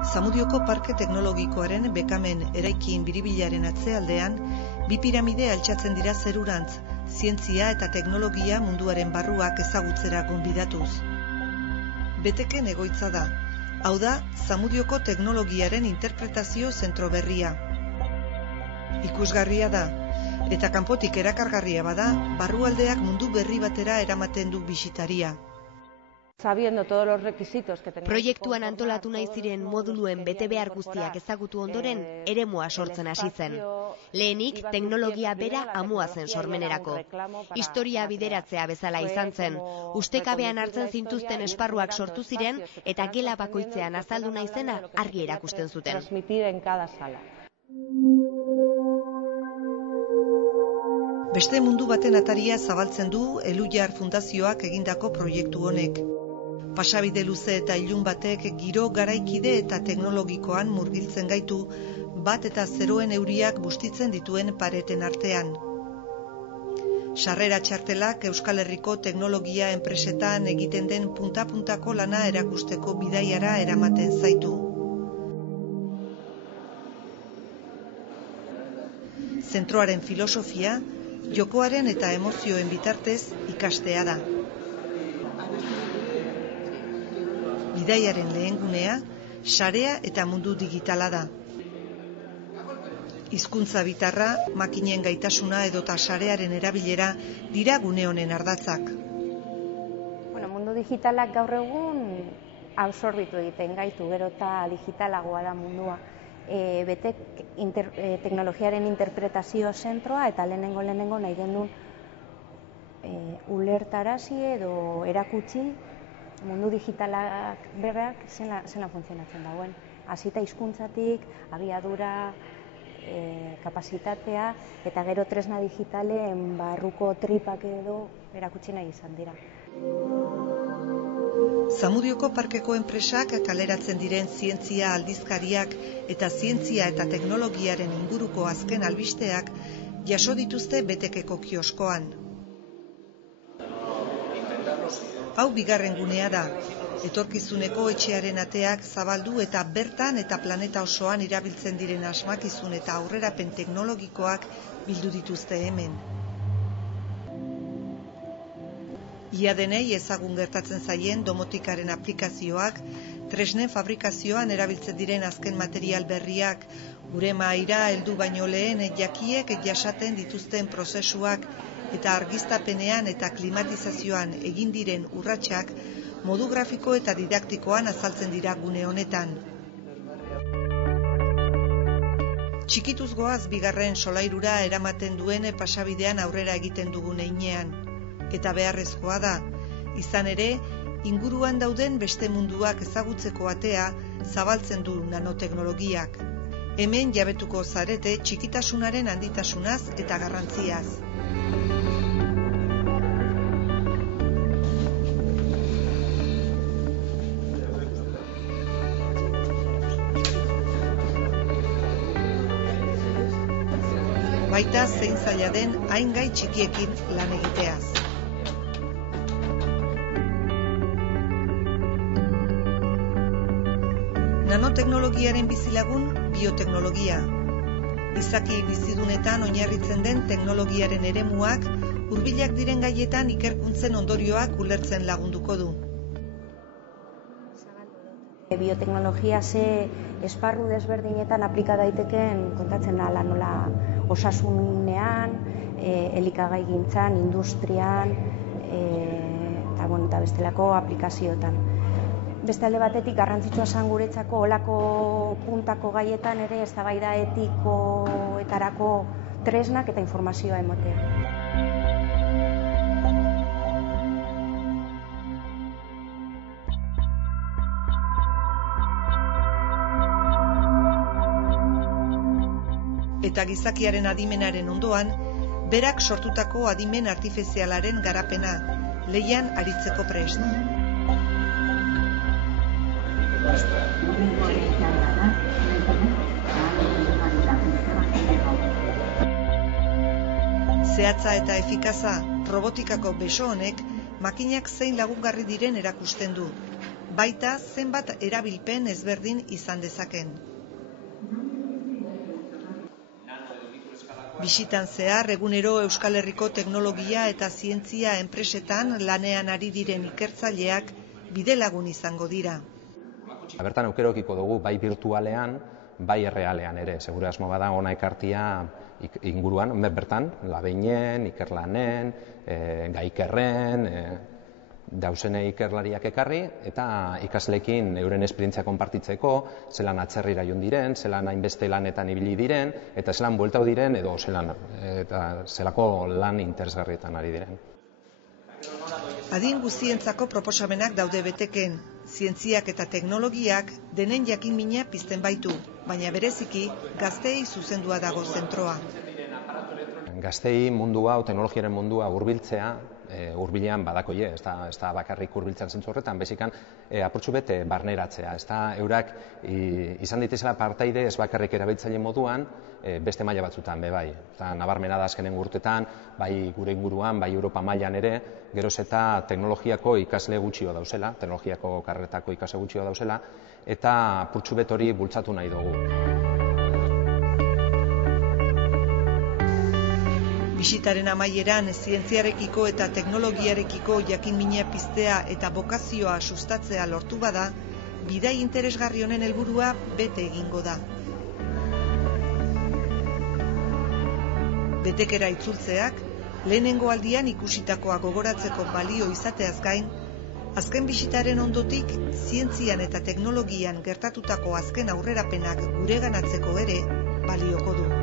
Zamudioko Parke Teknologikoaren bekamen eraikin biribilaren atzealdean, bi piramide altxatzen dira zerurantz, zientzia eta teknologia munduaren barruak ezagutzera gonbidatuz. Beteken egoitza da, hau da, Zamudioko teknologiaren interpretazio zentro berria. Ikusgarria da, eta kanpotik erakargarria bada, barrualdeak mundu berri batera eramaten du bisitaria. Proiektuan antolatu nahi ziren moduluen bete behar guztiak ezagutu ondoren, eremua sortzen hasi zen. Lehenik, teknologia bera amua zen sormenerako. Historia bideratzea bezala izan zen. Ustekabean hartzen zintuzten esparruak sortu ziren, eta gela bakoitzean azaldu nahi zena argi erakusten zuten. Beste mundu baten ataria zabaltzen du Elujar Fundazioak egindako proiektu honek. Pasabide luze eta ilun batek giro garaikide eta teknologikoan murgiltzen gaitu, bat eta zeroen euriak bustitzen dituen pareten artean. Sarrera txartelak Euskal Herriko teknologia enpresetan egiten den punta-puntako lana erakusteko bidaiara eramaten zaitu. Zentroaren filosofia, jokoaren eta emozioen bitartez ikastea da. Bidaiaren lehengunea, sarea eta mundu digitala da. Hizkuntza bitarra, makinen gaitasuna edota sarearen erabilera dira gune honen ardatzak. Mundu digitalak gaur egun absorbitu egiten gaitu, gero eta digitalagoa da mundua. Betek teknologiaren interpretazio zentroa eta lehenengo nahi genuen ulertarazi edo erakutsi mundu digitalak berrak zena funtzionatzen dagoen. Hasita hizkuntzatik, abiadura, kapazitatea eta gero tresna digitalen barruko tripak edo erakutsi nahi izan dira. Zamudioko Parkeko enpresak kaleratzen diren zientzia aldizkariak eta zientzia eta teknologiaren inguruko azken albisteak jaso dituzte Betekeko kioskoan. Hau bigarren gunea da, etorkizuneko etxearen ateak zabaldu eta bertan eta planeta osoan erabiltzen diren asmakizun eta aurrerapen teknologikoak bildu dituzte hemen. Ia denei ezagun gertatzen zaien domotikaren aplikazioak, tresnen fabrikazioan erabiltzen diren azken material berriak, gure mahaira heldu baino lehen jakiek jasaten dituzten prozesuak eta argiztapenean eta klimatizazioan egin diren urratsak modu grafiko eta didaktikoan azaltzen dira gune honetan. Txikituz goaz bigarren solairura eramaten duen pasabidean aurrera egiten dugun heinean. Eta beharrezkoa da, izan ere, inguruan dauden beste munduak ezagutzeko atea zabaltzen du nanoteknologiak. Hemen jabetuko zarete txikitasunaren handitasunaz eta garrantziaz. Baita zein zaila den hain gai txikiekin lan egiteaz. Nanoteknologiaren bizilagun bioteknologia. Izaki bizidunetan oinarritzen den teknologiaren eremuak hurbilak diren gaietan ikerkuntzen ondorioak ulertzen lagunduko du. Bioteknologia ze esparru desberdinetan aplika daiteken kontatzen da nola osasunean, elikagaigintzan, industrian eta bestelako aplikazioetan. Beste alde batetik garrantzitsua zen guretzako olako puntako gaietan ere eztabaida etikoetarako tresnak eta informazioa ematea. Eta gizakiaren adimenaren ondoan, berak sortutako adimen artifizialaren garapena, lehian aritzeko prest. Zehatza eta efikaza robotikako beso honek makinak zein lagungarri diren erakusten du. baita zenbat erabilpen ezberdin izan dezaken. Bisitan zehar, egunero Euskal Herriko teknologia eta zientzia enpresetan lanean ari diren ikertzaileak bidelagun izango dira. Bertan aukerokiko dugu bai virtualean, bai errealean ere. Segure asmo bada ona ekartia inguruan, bertan, labeinen, ikerlanen, gaikerren, dauzene ikerlariak ekarri, eta ikasleekin euren esperientzia konpartitzeko, zelan atzerrira joan diren, zelan hainbeste lanetan ibili diren, eta zelan bueltau diren, edo zelako lan interesgarrietan ari diren. Adin guztientzako proposamenak daude beteken, zientziak eta teknologiak denen jakin-mina pizten baitu, baina bereziki gazteei zuzendua dago zentroa. Gazteei mundua, teknologiaren mundua hurbiltzea, hurbilean badakoie, ez da bakarrik hurbiltzen zentzu horretan, bezikan apurtxu bete barneratzea, ez da eurak izan ditezela partaide ez bakarrik erabiltzaile moduan, beste maila batzutan be bai. Nabarmena da azkenen urtetan, bai gure inguruan, bai Europa mailan ere, geroz eta teknologiako ikasle gutxio dauzela, teknologiako karretako ikasle gutxio dauzela, eta apurtxu bet hori bultzatu nahi dugu. Bisitaren amaieran, zientziarekiko eta teknologiarekiko jakin-mina piztea eta bokazioa sustatzea lortu bada, bidai interesgarri honen helburua bete egingo da. Betekera itzultzeak, lehenengo aldian ikusitakoa gogoratzeko balio izateaz gain, azken bisitaren ondotik, zientzian eta teknologian gertatutako azken aurrerapenak gureganatzeko ere balioko du.